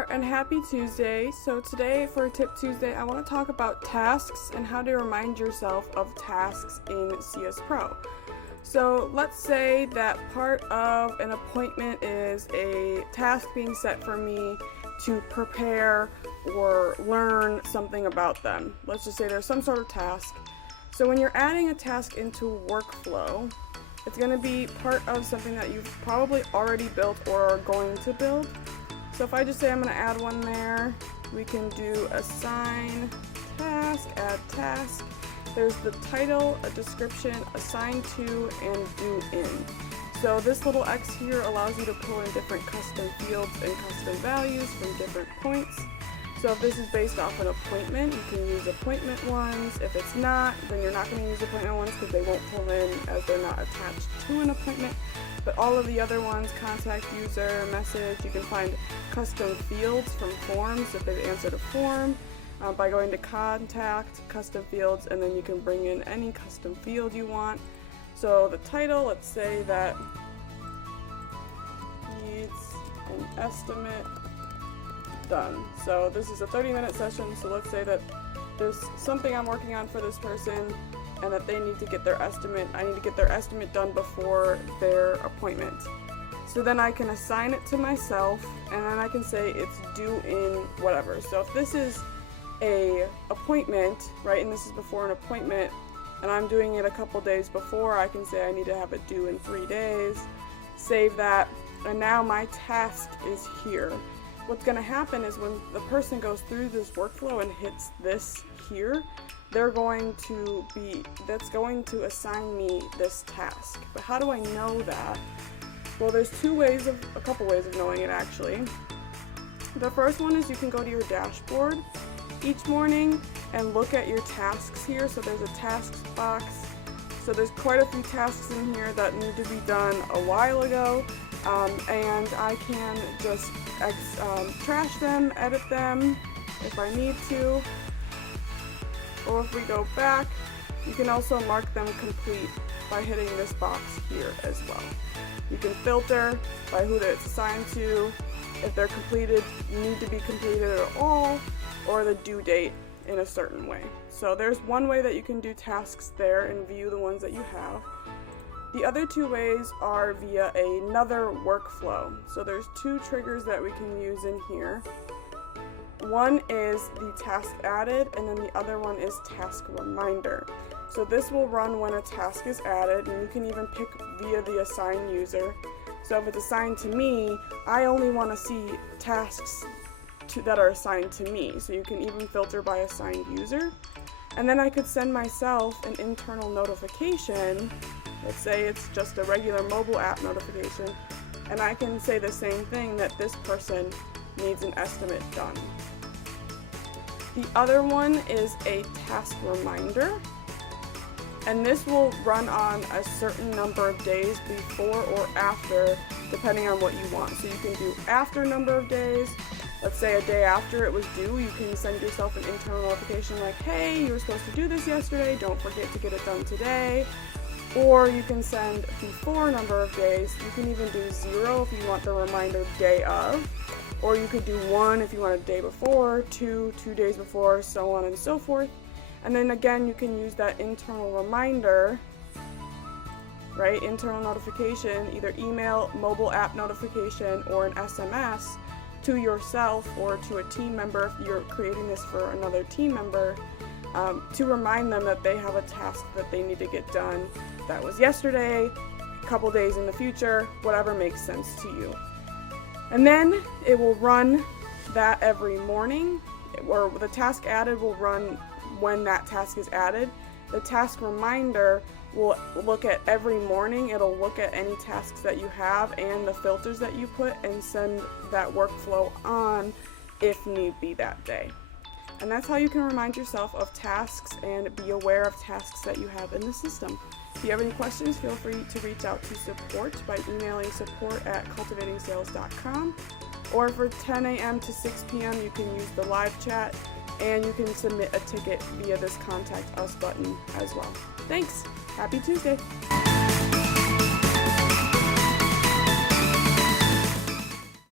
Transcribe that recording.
there, and happy Tuesday. So today for Tip Tuesday, I want to talk about tasks and how to remind yourself of tasks in CS Pro. So let's say that part of an appointment is a task being set for me to prepare or learn something about them. Let's just say there's some sort of task. So when you're adding a task into workflow, it's going to be part of something that you've probably already built or are going to build. So if I just say I'm going to add one there, we can do assign task, add task. There's the title, a description, assign to, and do in. So this little X here allows you to pull in different custom fields and custom values from different points. So if this is based off an appointment, you can use appointment ones. If it's not, then you're not going to use appointment ones because they won't pull in as they're not attached to an appointment. But all of the other ones, contact, user, message, you can find custom fields from forms if they've answered a form by going to contact, custom fields, and then you can bring in any custom field you want. So the title, let's say that needs an estimate done. So this is a 30-minute session, so let's say that there's something I'm working on for this person and that they need to get their estimate. I need to get their estimate done before their appointment. So then I can assign it to myself, and then I can say it's due in whatever. So if this is a appointment, right, and this is before an appointment, and I'm doing it a couple days before, I can say I need to have it due in 3 days, save that, and now my task is here. What's going to happen is when the person goes through this workflow and hits this here, that's going to assign me this task. But how do I know that? Well, there's a couple ways of knowing it actually. The first one is you can go to your dashboard each morning and look at your tasks here. So there's a tasks box. So there's quite a few tasks in here that need to be done a while ago. And I can just trash them, edit them if I need to. Or if we go back, you can also mark them complete by hitting this box here as well. You can filter by who it's assigned to, if they're completed, need to be completed at all, or the due date in a certain way. So there's one way that you can do tasks there and view the ones that you have. The other two ways are via another workflow. So there's two triggers that we can use in here. One is the task added, and then the other one is task reminder. So this will run when a task is added, and you can even pick via the assign user. So if it's assigned to me, I only want to see tasks that are assigned to me. So you can even filter by assigned user. And then I could send myself an internal notification. Let's say it's just a regular mobile app notification, and I can say the same thing, that this person needs an estimate done. The other one is a task reminder, and this will run on a certain number of days before or after, depending on what you want. So you can do after number of days. Let's say a day after it was due, you can send yourself an internal notification like, hey, you were supposed to do this yesterday, don't forget to get it done today. Or you can send before number of days. You can even do 0 if you want the reminder day of. Or you could do 1 if you want a day before, 2 days before, so on and so forth. And then again, you can use that internal reminder, right? Internal notification, either email, mobile app notification, or an SMS to yourself or to a team member if you're creating this for another team member, to remind them that they have a task that they need to get done that was yesterday, a couple days in the future, whatever makes sense to you. And then it will run that every morning, or the task added will run when that task is added. The task reminder will look at every morning. It'll look at any tasks that you have and the filters that you put and send that workflow on if need be that day. And that's how you can remind yourself of tasks and be aware of tasks that you have in the system. If you have any questions, feel free to reach out to support by emailing support@cultivatingsales.com. Or for 10 a.m. to 6 p.m., you can use the live chat, and you can submit a ticket via this Contact Us button as well. Thanks! Happy Tuesday!